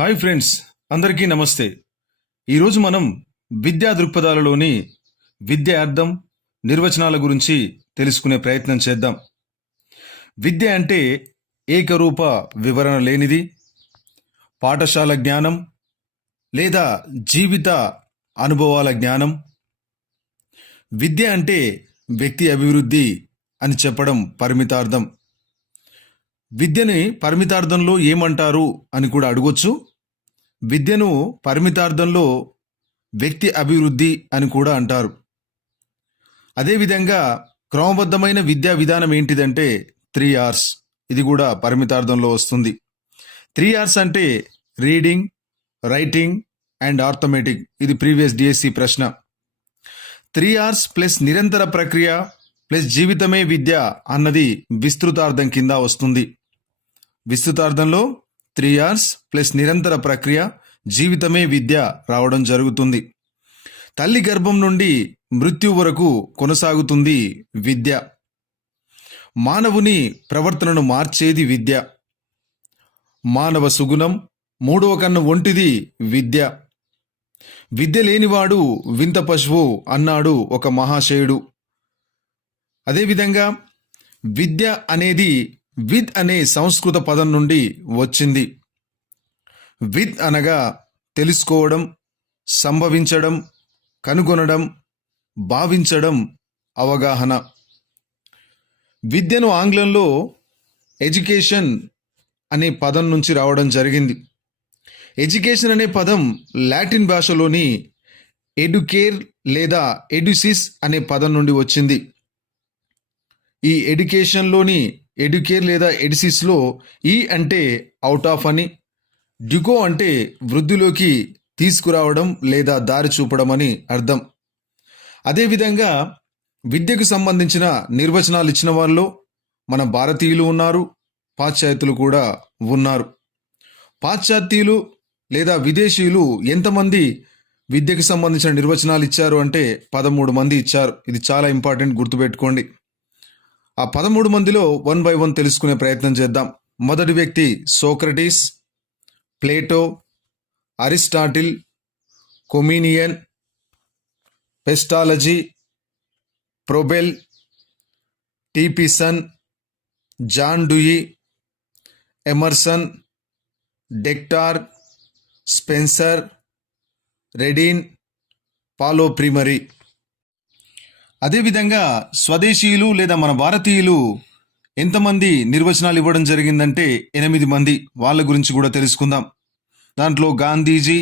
Hi friends, అందరికీ నమస్తే. ఈరోజు మనం విద్యా దృక్పథాలలోని విద్య అర్థం, నిర్వచనాల గురించి తెలుసుకునే ప్రయత్నం చేద్దాం. విద్య అంటే ఏకరూప వివరణ లేనిది, పాఠశాల జ్ఞానం లేదా జీవిత అనుభవాల జ్ఞానం. విద్య అంటే వ్యక్తి అభివృద్ధి అని చెప్పడం పరిమితార్థం. విద్యని పరిమితార్థంలో ఏమంటారు అని కూడా అడగొచ్చు. విద్యను పరిమితార్థంలో వ్యక్తి అభివృద్ధి అని కూడా అంటారు. అదేవిధంగా క్రమబద్ధమైన విద్యా విధానం ఏంటిదంటే 3 R's. ఇది కూడా పరిమితార్థంలో వస్తుంది. 3 R's అంటే రీడింగ్, రైటింగ్ అండ్ ఆర్థమెటిక్. ఇది ప్రీవియస్ డిఎస్సి ప్రశ్న. 3 R's ప్లస్ నిరంతర ప్రక్రియ ప్లస్ జీవితమే విద్య అన్నది విస్తృతార్థం కింద వస్తుంది. విస్తృతార్థంలో 3 R's ప్లస్ నిరంతర ప్రక్రియ, జీవితమే విద్య రావడం జరుగుతుంది. తల్లి గర్భం నుండి మృత్యు వరకు కొనసాగుతుంది విద్య. మానవుని ప్రవర్తనను మార్చేది విద్య. మానవ సుగుణం, మూడవ కన్ను ఒంటిది విద్య. విద్య లేనివాడు వింత పశువు అన్నాడు ఒక మహాశయుడు. అదేవిధంగా విద్య అనేది విద్ అనే సంస్కృత పదం నుండి వచ్చింది. విద్ అనగా తెలుసుకోవడం, సంభవించడం, కనుగొనడం, భావించడం, అవగాహన. విద్యను ఆంగ్లంలో ఎడ్యుకేషన్ అనే పదం నుంచి రావడం జరిగింది. ఎడ్యుకేషన్ అనే పదం లాటిన్ భాషలోని ఎడ్యుకేర్ లేదా ఎడ్యుసిస్ అనే పదం నుండి వచ్చింది. ఈ ఎడ్యుకేషన్లోని ఎడ్యుకేర్ లేదా ఎడ్యుసిస్లో ఈ అంటే అవుట్ ఆఫ్ అని, డ్యుకో అంటే వృద్ధిలోకి తీసుకురావడం లేదా దారి చూపడం అని అర్థం. అదేవిధంగా విద్యకు సంబంధించిన నిర్వచనాలు ఇచ్చిన వారిలో మన భారతీయులు ఉన్నారు, పాశ్చాత్యులు కూడా ఉన్నారు. పాశ్చాత్యులు లేదా విదేశీయులు ఎంతమంది విద్యకు సంబంధించిన నిర్వచనాలు ఇచ్చారు అంటే 13 మంది ఇచ్చారు. ఇది చాలా ఇంపార్టెంట్, గుర్తుపెట్టుకోండి. ఆ 13 మందిలో 1 by 1 తెలుసుకునే ప్రయత్నం చేద్దాం. మొదటి వ్యక్తి Socrates, Plato, Aristotle, Comenius, Pestalozzi, Froebel, టీపీసన్, జాన్ డ్యూయి, ఎమర్సన్, డెక్టార్, స్పెన్సర్, రెడిన్, పాలో ప్రిమరీ. అదేవిధంగా స్వదేశీయులు లేదా మన భారతీయులు ఎంతమంది నిర్వచనాలు ఇవ్వడం జరిగిందంటే 8 మంది. వాళ్ళ గురించి కూడా తెలుసుకుందాం. దాంట్లో గాంధీజీ,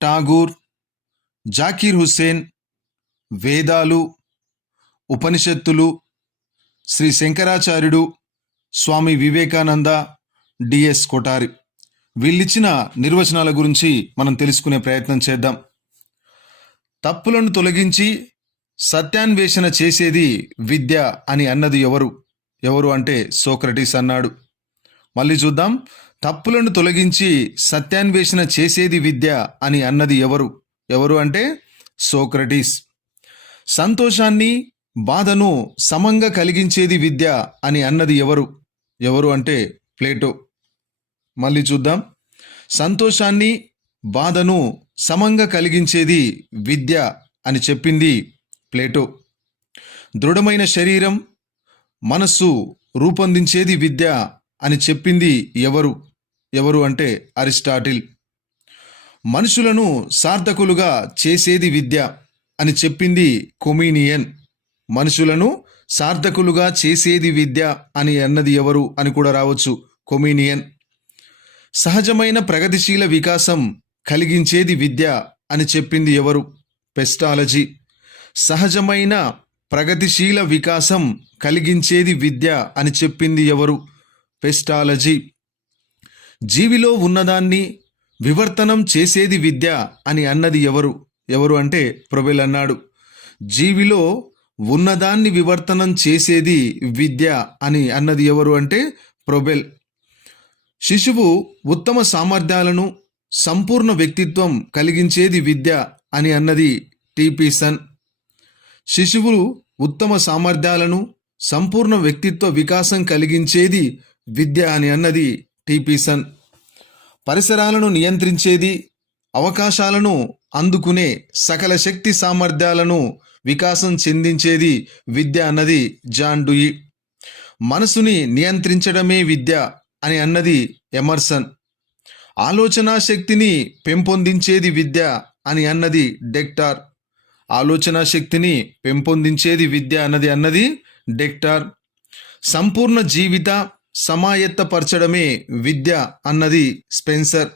ఠాగూర్, జాకీర్ హుస్సేన్, వేదాలు, ఉపనిషత్తులు, శ్రీ శంకరాచార్యుడు, స్వామి వివేకానంద, డిఎస్ కొఠారి. వీళ్ళిచ్చిన నిర్వచనాల గురించి మనం తెలుసుకునే ప్రయత్నం చేద్దాం. తప్పులను తొలగించి సత్యాన్వేషణ చేసేది విద్య అని అన్నది ఎవరు అంటే సోక్రటీస్ అన్నాడు. మళ్ళీ చూద్దాం. తప్పులను తొలగించి సత్యాన్వేషణ చేసేది విద్య అని అన్నది ఎవరు అంటే సోక్రటీస్. సంతోషాన్ని, బాధను సమంగా కలిగించేది విద్య అని అన్నది ఎవరు అంటే ప్లేటో. మళ్ళీ చూద్దాం. సంతోషాన్ని, బాధను సమంగా కలిగించేది విద్య అని చెప్పింది ప్లేటో. దృఢమైన శరీరం, మనస్సు రూపొందించేది విద్య అని చెప్పింది ఎవరు అంటే అరిస్టాటిల్. మనుషులను సార్థకులుగా చేసేది విద్య అని చెప్పింది కొమీనియన్. మనుషులను సార్థకులుగా చేసేది విద్య అని అన్నది ఎవరు అని కూడా రావచ్చు, కొమీనియన్. సహజమైన ప్రగతిశీల వికాసం కలిగించేది విద్య అని చెప్పింది పెస్టాలజీ. సహజమైన ప్రగతిశీల వికాసం కలిగించేది విద్య అని చెప్పింది పెస్టాలజీ. జీవిలో ఉన్నదాన్ని వివర్తనం చేసేది విద్య అని అన్నది ఎవరు అంటే ప్రొబెల్ అన్నాడు. జీవిలో ఉన్నదాన్ని వివర్తనం చేసేది విద్య అని అన్నది ఎవరు అంటే ప్రొబెల్. శిశువు ఉత్తమ సామర్థ్యాలను, సంపూర్ణ వ్యక్తిత్వం కలిగించేది విద్య అని అన్నది టీపీసన్. శిశువులు ఉత్తమ సామర్థ్యాలను, సంపూర్ణ వ్యక్తిత్వ వికాసం కలిగించేది విద్య అని అన్నది టీపీసన్. పరిసరాలను నియంత్రించేది, అవకాశాలను అందుకునే సకల శక్తి సామర్థ్యాలను వికాసం చెందించేది విద్య అన్నది జాన్ డ్యూయి. మనసుని నియంత్రించడమే విద్య అని అన్నది ఎమర్సన్. ఆలోచనా శక్తిని పెంపొందించేది విద్య అని అన్నది డెక్టార్. ఆలోచనా శక్తిని పెంపొందించేది విద్య అన్నది డెక్టార్. సంపూర్ణ జీవిత సమాయత్తపరచడమే విద్య అన్నది స్పెన్సర్.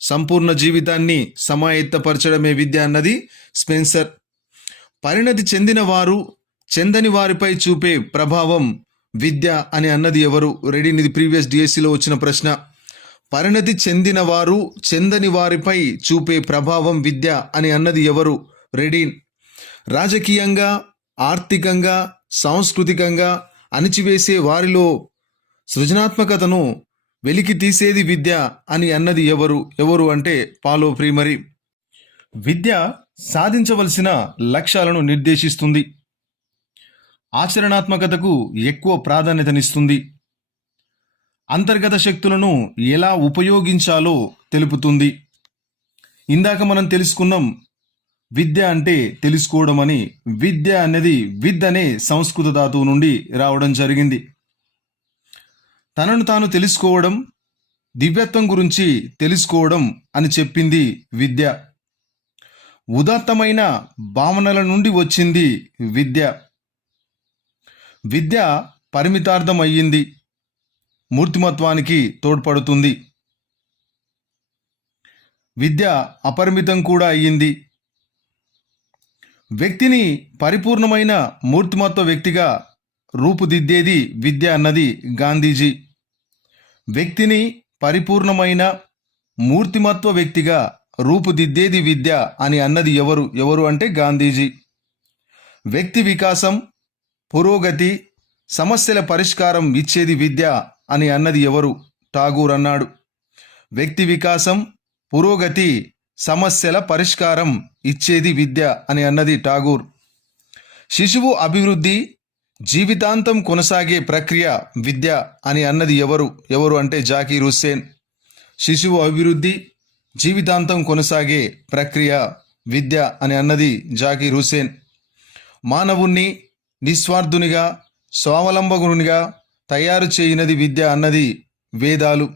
సంపూర్ణ జీవితాన్ని సమాయత్తపరచడమే విద్య అన్నది స్పెన్సర్. పరిణతి చెందిన వారు చెందని వారిపై చూపే ప్రభావం విద్య అని అన్నది ఎవరు? రెడీని ఇది ప్రీవియస్ డిఎస్సిలో వచ్చిన ప్రశ్న. పరిణతి చెందిన వారు చెందని వారిపై చూపే ప్రభావం విద్య అని అన్నది ఎవరు? రెడీన్. రాజకీయంగా, ఆర్థికంగా, సాంస్కృతికంగా అణిచివేసే వారిలో సృజనాత్మకతను వెలికి తీసేది విద్య అని అన్నది ఎవరు అంటే పాలో ప్రీమరీ. విద్య సాధించవలసిన లక్ష్యాలను నిర్దేశిస్తుంది, ఆచరణాత్మకతకు ఎక్కువ ప్రాధాన్యతనిస్తుంది, అంతర్గత శక్తులను ఎలా ఉపయోగించాలో తెలుపుతుంది. ఇందాక మనం తెలుసుకున్నాం విద్య అంటే తెలుసుకోవడం అని. విద్య అనేది విద్ అనే సంస్కృత ధాతువు నుండి రావడం జరిగింది. తనను తాను తెలుసుకోవడం, దివ్యత్వం గురించి తెలుసుకోవడం అని చెప్పింది విద్య. ఉదాత్తమైన భావనల నుండి వచ్చింది విద్య. విద్య పరిమితార్థం అయ్యింది, మూర్తిమత్వానికి తోడ్పడుతుంది. విద్య అపరిమితం కూడా అయ్యింది. వ్యక్తిని పరిపూర్ణమైన మూర్తిమత్వ వ్యక్తిగా రూపుదిద్దేది విద్య అన్నది గాంధీజీ. వ్యక్తిని పరిపూర్ణమైన మూర్తిమత్వ వ్యక్తిగా రూపుదిద్దేది విద్య అని అన్నది ఎవరు అంటే గాంధీజీ. వ్యక్తి వికాసం, పురోగతి, సమస్యల పరిష్కారం ఇచ్చేది విద్య అని అన్నది ఎవరు? ఠాగూర్ అన్నాడు. వ్యక్తి వికాసం, పురోగతి, సమస్యల పరిష్కారం ఇచ్చేది విద్య అని అన్నది ఠాగూర్. శిశువు జీవితాంతం కొనసాగే ప్రక్రియ విద్య అని అన్నది ఎవరు అంటే జాకీర్ హుస్సేన్. శిశువు అభివృద్ధి జీవితాంతం కొనసాగే ప్రక్రియ విద్య అని అన్నది జాకీర్ హుస్సేన్. మానవుణ్ణి నిస్వార్థునిగా, స్వావలంబకునిగా తయారు చేయనది విద్య అన్నది వేదాలు.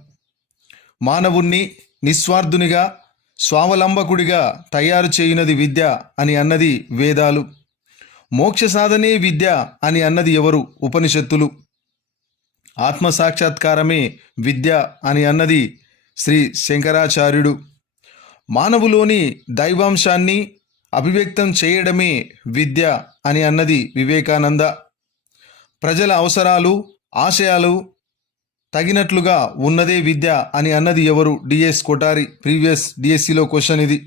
మానవుణ్ణి నిస్వార్థునిగా, స్వావలంబకుడిగా తయారు చేయనది విద్య అని అన్నది వేదాలు. మోక్ష సాధనే విద్య అని అన్నది ఉపనిషత్తులు. ఆత్మసాక్షాత్కారమే విద్య అని అన్నది శ్రీ శంకరాచార్యుడు. మానవులోని దైవాంశాన్ని అభివ్యక్తం చేయడమే విద్య అని అన్నది వివేకానంద. ప్రజల అవసరాలు, ఆశయాలు తగినట్లుగా ఉన్నదే విద్య అని అన్నది డిఎస్ కొఠారి. ప్రీవియస్ డిఎస్సిలో క్వశ్చన్ ఇది.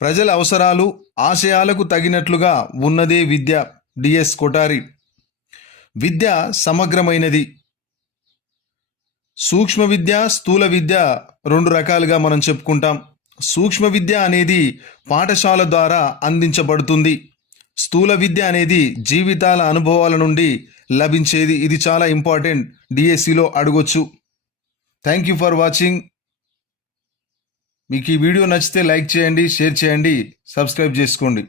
ప్రజల అవసరాలు, ఆశయాలకు తగినట్లుగా ఉన్నదే విద్య, డిఎస్ కొఠారి. విద్య సమగ్రమైనది. సూక్ష్మ విద్య, స్థూల విద్య రెండు రకాలుగా మనం చెప్పుకుంటాం. సూక్ష్మ విద్య అనేది పాఠశాల ద్వారా అందించబడుతుంది. స్థూల విద్య అనేది జీవితాల అనుభవాల నుండి లభించేది. ఇది చాలా ఇంపార్టెంట్, డిఎస్సిలో అడగొచ్చు. Thank you for watching. మీకు ఈ వీడియో నచ్చితే లైక్ చేయండి, షేర్ చేయండి, సబ్స్క్రైబ్ చేసుకోండి.